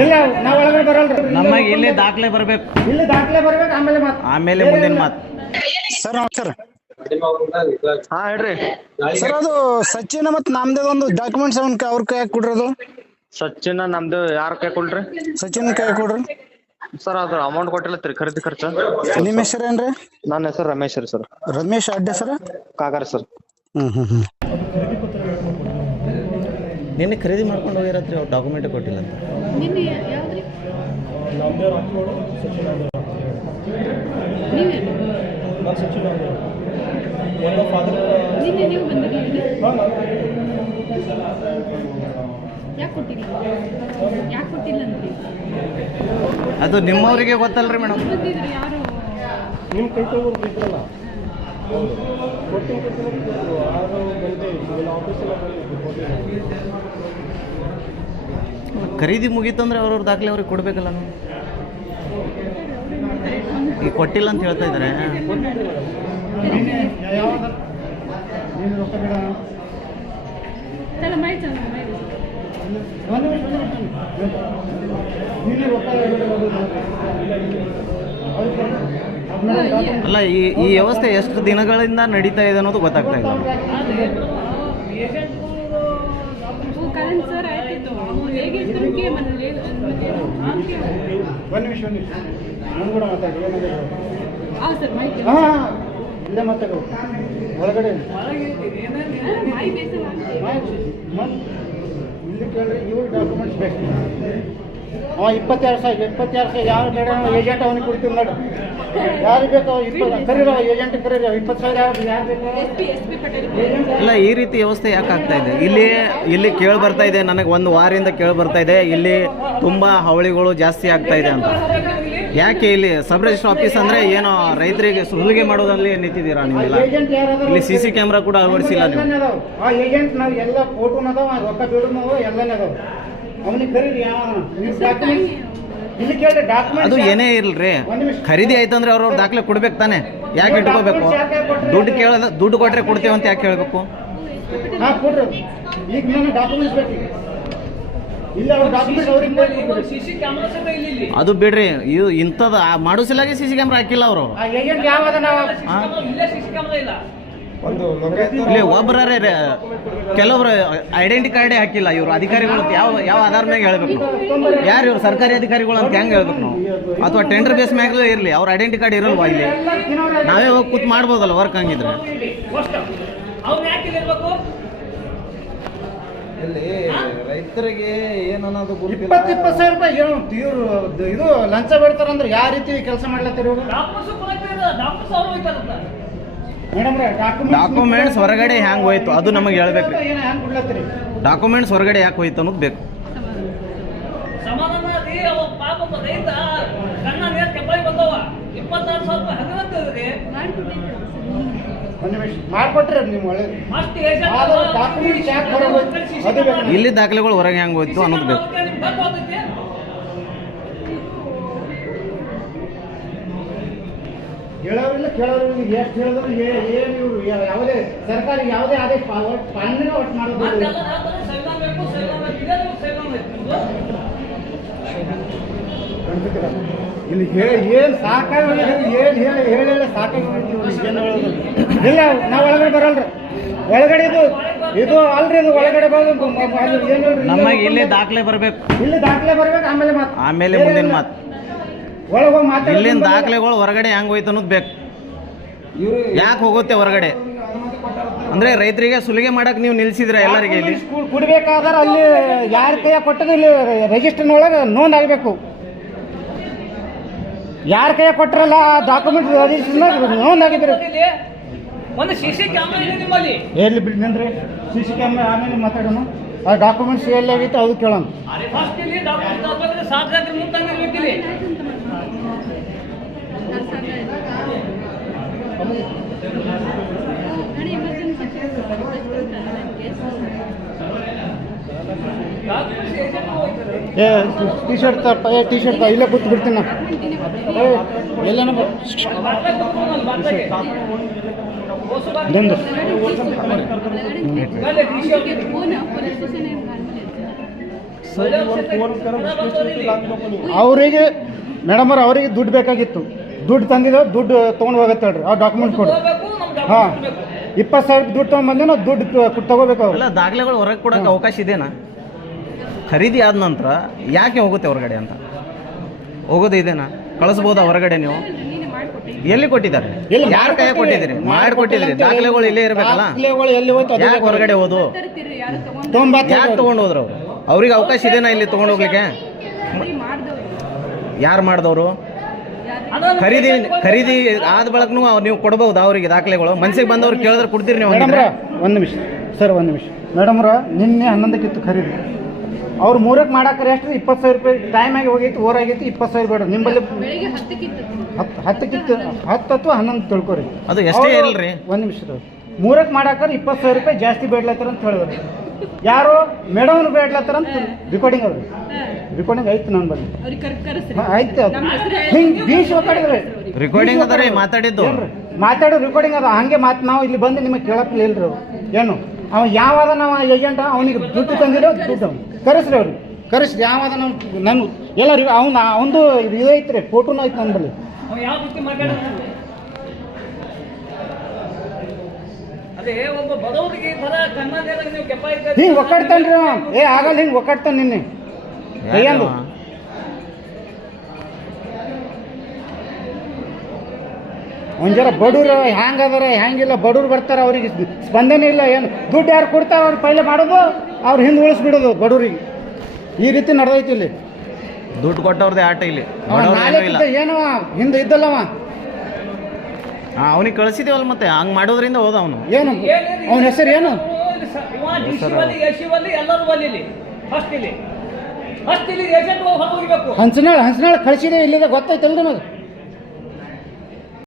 ಇಲ್ಲ ನಾವು ಒಳಗಡೆ ಬರಲ್ರಿ. ನಮಗೆ ಇಲ್ಲಿ ದಾಖಲೆ ಬರ್ಬೇಕು, ಇಲ್ಲಿ ದಾಖಲೆ ಬರ್ಬೇಕು, ಆಮೇಲೆ ಮುಂದಿನ ಮಾತು. ಸರ್ ನಮಸ್ಕಾರ. ಹಾ ಹೇಳ್ರಿ ಸರ್ ಅದು ಸಚಿನ್ ಮತ್ತು ನಮ್ದೇ ಒಂದು ಡಾಕ್ಯುಮೆಂಟ್ಸ್ ಅವ್ರ ಕೈ ಕೊಡ್ರದು. ಸಚಿನ್ ನಮ್ದು ಯಾರ ಕೈ ಕೊಡ್ರಿ? ಸಚಿನ್ ಕೈ ಕೊಡ್ರಿ ಸರ್ ಅದು ಅಮೌಂಟ್ ಕೊಟ್ಟಿಲ್ಲ ಖರೀದಿ ಖರ್ಚು. ನಿಮ್ಮ ಹೆಸರು ಏನ್ರಿ? ನನ್ನ ಹೆಸರು ರಮೇಶ್ ರೀ ಸರ್. ರಮೇಶ್ ಅಡ್ಡ ಸರ್ ಕಾಗಾರ ಸರ್. ನಿನ್ನೆ ಖರೀದಿ ಮಾಡ್ಕೊಂಡು ಹೋಗಿರತ್ರಿ, ಅವ್ರು ಡಾಕ್ಯುಮೆಂಟ್ ಕೊಟ್ಟಿಲ್ಲ ಅಂತ. ನಿನ್ನೆ ಯಾವ್ದ್ರಿ? ನಿನ್ನೆ ನೀವು ಬಂದಿರಲಿಲ್ಲ? ಯಾಕೆ ಕೊಟ್ಟಿಲ್ಲ? ಯಾಕೆ ಕೊಟ್ಟಿಲ್ಲ ಅಂದ್ರಿ? ಅದು ನಿಮ್ಮವರಿಗೆ ಗೊತ್ತಲ್ರಿ ಮೇಡಮ್. ಬಂದಿದ್ರಿ ಯಾರು? ನಿಮ್ಮ ಕೈ ತಗೊಂಡು ಇದ್ರಲ್ಲ ಖರೀದಿ ಮುಗೀತಂದ್ರೆ ಅವ್ರವ್ರ ದಾಖಲೆ ಅವ್ರಿಗೆ ಕೊಡ್ಬೇಕಲ್ಲ ನಾವು. ಈಗ ಕೊಟ್ಟಿಲ್ಲ ಅಂತ ಹೇಳ್ತಾ ಇದ್ದಾರೆ. चला माहिती चला माहिती ಅಲ್ಲ, ಈ ವ್ಯವಸ್ಥೆ ಎಷ್ಟು ದಿನಗಳಿಂದ ನಡೀತಾ ಇದೆ ಅನ್ನೋದು ಗೊತ್ತಾಗ್ತಾ ಇಲ್ಲ. कारण सर आहे तो ಹೇಗೆ ತಮಗೆ ಮನೆ ಒಂದು ನಿಮಿಷ ನಾನು ಕೂಡ ಮಾತಾಡಿ. ಹಾ ಸರ್ ಮಾಹಿತಿ ಇಲ್ಲೇ ಮಾತಾಡು ಒಳಗಡೆ ಮಾಹಿತಿ ಇಲ್ಲಿ ಕೇಳ್ರಿ. ಇವ್ರ ಡಾಕ್ಯುಮೆಂಟ್ಸ್ ಬೇಕು. ಅವ 22 ಯಾವ ಬೇಡ ಏಜೆಂಟ್ ಅವನಿಗೆ ಕೊಡ್ತೀವಿ ನೋಡಿ. ಯಾರು ಬೇಕು ಕರೀರೋ ಏಜೆಂಟ್ ಕರೀರೋ 20,000 ಯಾರು ಬೇಕು? ಇಲ್ಲ, ಈ ರೀತಿ ವ್ಯವಸ್ಥೆ ಯಾಕೆ ಆಗ್ತಾ ಇದೆ? ಇಲ್ಲಿ ಕೇಳಿ ಬರ್ತಾ ಇದೆ, ನನಗೆ ಒಂದು ವಾರದಿಂದ ಕೇಳಿ ಬರ್ತಾ ಇದೆ, ಇಲ್ಲಿ ತುಂಬ ಹಾವಳಿಗಳು ಜಾಸ್ತಿ ಆಗ್ತಾ ಇದೆ ಅಂತ. ಯಾಕೆ ಇಲ್ಲಿ ಸಬ್ ರಿಜಿಸ್ಟರ್ ಆಫೀಸ್ ಅಂದರೆ ಏನೋ ರೈತರಿಗೆ ಸುಲಿಗೆ ಮಾಡೋದ್ರಲ್ಲಿ ನಿಂತಿದ್ದೀರಾ ನೀವೆಲ್ಲ? ಇಲ್ಲಿ CC ಕ್ಯಾಮ್ರಾ ಕೂಡ ಅಳವಡಿಸಿಲ್ಲ ನೀವು. ಆ ಏಜೆಂಟ್ ನಾವು ಎಲ್ಲ ಫೋಟೋನದಾವ, ರೊಕ್ಕ ಬೀಳೋನವ ಎಲ್ಲನೇ ಅದಾವ. ಅವನಿಗೆ ಕರೀರಿ. ಇಲ್ಲಿ ಕೇಳ್ರಿ ಡಾಕ್ಯುಮೆಂಟ್. ಅದು ಏನೇ ಇಲ್ರಿ, ಖರೀದಿ ಆಯ್ತು ಅಂದ್ರೆ ಅವ್ರವ್ರ ದಾಖಲೆ ಕೊಡ್ಬೇಕು ತಾನೆ. ಯಾಕೆ ಇಟ್ಕೋಬೇಕು? ದುಡ್ಡು ಕೊಟ್ರೆ ಕೊಡ್ತೇವೆ ಅಂತ ಯಾಕೆ ಹೇಳ್ಬೇಕು? ಹಾಂ ಕೊಡ್ರಿ. ಈಗ ನಾನು ಡಾಕ್ಯುಮೆಂಟ್ಸ್ ಬೇಕು. ಇಲ್ಲ ಅವ್ರ ಡಾಕ್ಯುಮೆಂಟ್ಸ್ ಅವ್ರಿಗೆ ಅದು ಬಿಡ್ರಿ, ಇದು ಇಂಥದ್ದು ಮಾಡಿಸಲಾಗಿ CC ಕ್ಯಾಮ್ರಾ ಹಾಕಿಲ್ಲ ಅವರು. ಆ ಏಜೆಂಟ್ ಯಾವಾಗ ನಾವು ಇಲ್ಲಿ ಒಬ್ಬರೇ ಕೆಲವರು ಐಡೆಂಟಿ ಕಾರ್ಡೇ ಹಾಕಿಲ್ಲ. ಇವರು ಅಧಿಕಾರಿಗಳು ಯಾವ ಆಧಾರ ಮ್ಯಾಗ ಹೇಳ್ಬೇಕು? ಯಾರು ಇವ್ರು ಸರ್ಕಾರಿ ಅಧಿಕಾರಿಗಳು ಅಂತ ಹೆಂಗೆ ಹೇಳ್ಬೇಕು ನಾವು? ಅಥವಾ ಟೆಂಡರ್ ಬೇಸ್ ಮ್ಯಾಗಲೂ ಇರಲಿ, ಅವ್ರ ಐಡೆಂಟಿ ಕಾರ್ಡ್ ಇರಲ್ವಾ ಇಲ್ಲಿ? ನಾವೇ ಹೋಗಿ ಕೂತ್ ಮಾಡ್ಬೋದಲ್ಲ ವರ್ಕ್ ಹಂಗಿದ್ರೆ. ಇಲ್ಲಿ ರೈತರಿಗೆ ಏನನ್ನೋದು 20,000 ರೂಪಾಯಿ ಇವರು ಇದು ಲಂಚ ಬಿಡ್ತಾರಂದ್ರೆ ಯಾವ ರೀತಿ ಕೆಲಸ ಮಾಡ್ಲತ್ತೀರಿ ಇವರು? ಮೇಡಮ್ ಡಾಕ್ಯುಮೆಂಟ್ಸ್ ಹೊರಗಡೆ ಹ್ಯಾಂಗ್ ಹೋಯ್ತು ಅದು ನಮಗೆ ಹೇಳ್ಬೇಕ್ರಿ. ಹ್ಯಾಂಗ್ ಕೊಡ್ಲತ್ತೀರಿ? ಡಾಕ್ಯುಮೆಂಟ್ಸ್ ಹೊರಗಡೆ ಯಾಕೆ ಹೋಯ್ತು ಅನ್ನೋದು ಬೇಕು. ಮಾಡ್ಕೊಟ್ರಿ ನೀವು ಒಳ್ಳೆ ಡಾಕ್ಯುಮೆಂಟ್ಸ್ ಯಾಕೆ ಹೊರಗೆ ಹೋಯ್ತು ಅದು ಬೇಕು. ಇಲ್ಲಿ ದಾಖಲೆಗಳು ಹೊರಗೆ ಹ್ಯಾಂಗ್ ಹೋಯ್ತು ಅನ್ನೋದು ಬೇಕು. ಹೇಳೋರಿಲ್ಲ ಕೇಳೋರಿಲ್ಲ. ಎಷ್ಟು ಹೇಳಿದ್ರು ಏನು ಇವರು ಯಾವುದೇ ಸರ್ಕಾರಿ ಯಾವುದೇ ಆದೇಶ ಪಾಲನೆ ಒಟ್ಟು ಮಾಡೋದು. ಇಲ್ಲಿ ಏನು ಸಾಕಾಗಿ ಏನು ಹೇಳಿ ಸಾಕಾಗಿ ಇಲ್ಲ ನಾವು ಒಳಗಡೆ ಬರಲ್ರಿ. ಒಳಗಡೆ ಇದು ಅಲ್ರಿ, ಇದು ಒಳಗಡೆ ಬರೋದು ಏನು ನಮಗೆ ಇಲ್ಲಿ ದಾಖಲೆ ಬರ್ಬೇಕು, ಇಲ್ಲಿ ದಾಖಲೆ ಬರ್ಬೇಕು, ಆಮೇಲೆ ಮುಂದಿನ ಮಾತು. ಒಳಗೆ ಹೋಗಿ ಮಾತಾಡಿ. ಇಲ್ಲಿನ ದಾಖಲೆಗಳು ಹೊರಗಡೆ ಹೆಂಗ್ ಹೋಯ್ತು ಅನ್ನೋದು ಬೇಕು. ಯಾಕೆ ಹೋಗುತ್ತೆ ಹೊರಗಡೆ ಅಂದ್ರೆ ರೈತರಿಗೆ ಸುಲಿಗೆ ಮಾಡಕ್ ನೀವು ನಿಲ್ಸಿದ್ರ ಎಲ್ಲರಿಗೆ. ಇಲ್ಲಿ ಕುಡ್ಬೇಕಾದ್ರೆ ಅಲ್ಲಿ ಯಾರ ಕೈಯ ಕೊಟ್ಟದ್ದು ಇಲ್ಲಿ ರಿಜಿಸ್ಟರ್ನೊಳಗೆ ನೋಂದ್ ಆಗಬೇಕು. ಯಾರ ಕೈಯ ಕೊಟ್ಟರಲ್ಲ ಆ ಡಾಕ್ಯುಮೆಂಟ್ ರಿಜಿಸ್ಟರ್ ನೋಂದ್ ಆಗಿದ್ರು. ಒಂದು CC ಕ್ಯಾಮ್ರಾ ಇದೆ ನಿಮ್ಮಲ್ಲಿ? ಎಲ್ಲಿ ಬಿಡ್ರಿ CC ಕ್ಯಾಮ್ರಾ ಆಮೇಲೆ ಮಾತಾಡೋಣ. ಆ ಡಾಕ್ಯುಮೆಂಟ್ಸ್ ಎಲ್ಲಾಗಿತ್ತು ಅದು ಕೇಳೋಣ. ಫಸ್ಟ್ ಇಲ್ಲಿ ಡಾಕ್ಯುಮೆಂಟ್ಸ್ ಸಾರ್ವಜನಿಕರ ಮುಂದೆ ಇರ್ಬೇಕಿಲ್ಲಿ. ಟಿ ಶರ್ಟ್ ಇಲ್ಲೇ ಕೂತ್ ಬಿಡ್ತೀನಿ ನಾ. ಎಲ್ಲ ಅವರಿಗೆ ಮೇಡಮ್ ಅವ್ರ ಅವರಿಗೆ ದುಡ್ಡು ಬೇಕಾಗಿತ್ತು, ದುಡ್ಡು ತಂದಿದ್ದು ದುಡ್ಡು ತೊಗೊಂಡು ಹೋಗತ್ತೆ ಹೇಳ್ರಿ, ಆ ಡಾಕ್ಯುಮೆಂಟ್ ಕೊಡು. ಹಾಂ 20,000 ದುಡ್ಡು ತೊಗೊಂಡ್ಬಂದು ನಾವು ದುಡ್ಡು ತಗೋಬೇಕು ಅವ್ರು. ಎಲ್ಲ ದಾಖಲೆಗಳು ಹೊರಗೆ ಕೊಡೋಕೆ ಅವಕಾಶ ಇದೆನಾ? ಖರೀದಿ ಆದ ನಂತರ ಯಾಕೆ ಹೋಗುತ್ತೆ ಹೊರಗಡೆ ಅಂತ ಹೋಗೋದು ಇದೇನಾ? ಕಳಿಸ್ಬೋದಾ ಹೊರಗಡೆ ನೀವು? ನೀನು ಮಾಡಿಕೊಟ್ಟೆ. ಎಲ್ಲಿ ಕೊಟ್ಟಿದ್ದಾರೆ? ಎಲ್ಲಿ ಯಾರ ಕೈ ಕೊಟ್ಟಿದ್ದೀರಿ? ಮಾಡಿಕೊಟ್ಟಿದ್ದೀರಿ, ದಾಖಲೆಗಳು ಇಲ್ಲೇ ಇರಬೇಕಲ್ಲ. ದಾಖಲೆಗಳು ಎಲ್ಲಿ ಹೋಯ್ತು ಅದು ಯಾಕೆ ಹೊರಗಡೆ ಹೋದು? ತರ್ತೀರಿ, ಯಾರು ತಗೊಂಡು ತೊಗೊಂಬತ್ತು ಯಾಕೆ ತೊಗೊಂಡು ಹೋದ್ರು ಅವರು? ಅವ್ರಿಗೆ ಅವಕಾಶ ಇದೆನಾ ಇಲ್ಲಿ ತೊಗೊಂಡು ಹೋಗ್ಲಿಕ್ಕೆ? ಮಾಡಿದವರು ಯಾರು ಮಾಡಿದವರು? ಖರೀದಿ ಆದ ಬಳಕನು ನೀವು ಕೊಡ್ಬೋದು ಅವರಿಗೆ ದಾಖಲೆಗಳು. ಮನ್ಸಿಗೆ ಬಂದವ್ರು ಕೇಳಿದ್ರೆ ಕೊಡ್ತೀರಿ ನೀವು? ಮೇಡಮ್ರ ಒಂದು ನಿಮಿಷ ಸರ್, ಒಂದು ನಿಮಿಷ ಮೇಡಮ್ರ, ನಿನ್ನೆ 11ಕ್ಕಿತ್ತು ಖರೀದಿ. ಅವ್ರು 3ಕ್ಕೆ ಮಾಡಾಕ್ರೆ ಎಷ್ಟು? 20,000 ರೂಪಾಯಿ ಟೈಮ್ ಆಗಿ ಹೋಗೈತಿ, ಓರಾಗೈತಿ. 20,000 ಬೇಡ ನಿಮ್ಮಲ್ಲಿ ಬೆಳಿಗ್ಗೆ 10ಕ್ಕಿತ್ತು. 10ಕ್ಕಿತ್ತು, 10 ಅಥವಾ 11 ತಿಳ್ಕೊರಿ. ಅದು ಎಷ್ಟೇ ಇರಲ್ರಿ. ಒಂದು ನಿಮಿಷ 3ಕ್ಕೆ ಮಾಡಾಕ್ರೆ 20,000 ರೂಪಾಯಿ ಜಾಸ್ತಿ ಬೇಡ್ಲತ್ತಾರ ಅಂತ ಹೇಳಿದ್ರು. ಯಾರು ಮೇಡಮ್ನು ಬೇಡ್ಲತ್ತಾರ ಅಂತ ರೆಕಾರ್ಡಿಂಗ್ ಅವ್ರಿ, ರೆಕಾರ್ಡಿಂಗ್ ಐತಿ ನನ್ನ ಬಳಿ. ಅವ್ರಿಗೆ ಕರೆಸ್ರಿ. ಆಯ್ತು ಅದು ನಮ್ಮ ಹೆಸರು ಹೇಳಿ. ಹಿಂಗೆ ಬೀಸ್ ಒಕ್ಕಾಡಿದ್ರಿ, ರೆಕಾರ್ಡಿಂಗ್ ಅದರಿ ಮಾತಾಡಿದ್ದು. ಮಾತಾಡೋ ರೆಕಾರ್ಡಿಂಗ್ ಅದ ಹಂಗೆ ಮಾತು. ನಾವು ಇಲ್ಲಿ ಬಂದು ನಿಮಗೆ ಕೇಳಪ್ಪಿಲ್ಲ ಇಲ್ರಿ ಅವ್ರು ಏನು ಅವ ಯಾವಾದ ನಾವು ಏಜೆಂಟ ಅವನಿಗೆ ದುಡ್ಡು ತಂದಿರೋ ದುಡ್ಡು ಕರೆಸ್ರಿ ಅವ್ರಿಗೆ, ಕರೆಸ್ರಿ. ಯಾವಾದ ನಾವು ನನ್ನ ಎಲ್ಲ ಅವನದು ಇದು ಐತ್ರಿ, ಫೋಟೋನು ಐತೆ ನನ್ನ ಬಳಿ. ಯಾವ ರೀತಿ ಮಾತಾಡೋದು? ಅದೇ ಒಬ್ಬ ಬಡವರಿಗೆ ಈ ತರ ಕನ್ನಡದಾಗ ನೀವು ಕೆಪ್ಪ ಇದ್ದೀರಿ. ಹಿಂಗೆ ಒಕ್ಕಾಡ್ತಾನ್ರಿ ಅವ. ಆಗಲ್ಲ, ಹಿಂಗೆ ಒಕ್ಕಾಡ್ತಾನೆ ನಿನ್ನೆ ಕೈಯಂದು. ಒಂದು ಜರ ಬಡವ್ರು ಹ್ಯಾಂಗದಾರ ಹ್ಯಾಂಗಿಲ್ಲ, ಬಡವ್ರು ಬರ್ತಾರೆ, ಅವ್ರಿಗೆ ಸ್ಪಂದನೆ ಇಲ್ಲ. ಏನು ದುಡ್ಡು ಯಾರು ಕೊಡ್ತಾರೆ ಅವ್ರು ಪೈಲೆ ಮಾಡೋದು, ಅವ್ರು ಹಿಂದೆ ಉಳಿಸ್ಬಿಡೋದು ಬಡವ್ರಿಗೆ. ಈ ರೀತಿ ನಡೆದೈತಿ ಇಲ್ಲಿ. ದುಡ್ಡು ಕೊಟ್ಟವ್ರದ್ದೇ ಆಟ ಇಲ್ಲಿ. ಏನವ ಹಿಂದೆ ಇದ್ದಲ್ಲವ, ಅವನಿಗೆ ಕಳಿಸಿದೇವಲ್ಲ, ಮತ್ತೆ ಹಂಗೆ ಮಾಡೋದ್ರಿಂದ ಹೋದ ಅವನು. ಏನು ಅವನ ಹೆಸರು ಏನು? ಎಲ್ಲರೂ ಬಲ್ಲಿ ಫಸ್ಟ್ ಇಲ್ಲಿ ಏಜೆಂಟ್ ಹೋಗ್ಬೇಕು. ಹಂಸನಾಳ್ ಕಳಿಸಿದೆ ಇಲ್ಲಿದೆ ಗೊತ್ತಾಯ್ತಲ್ರಿ ನಮಗೆ.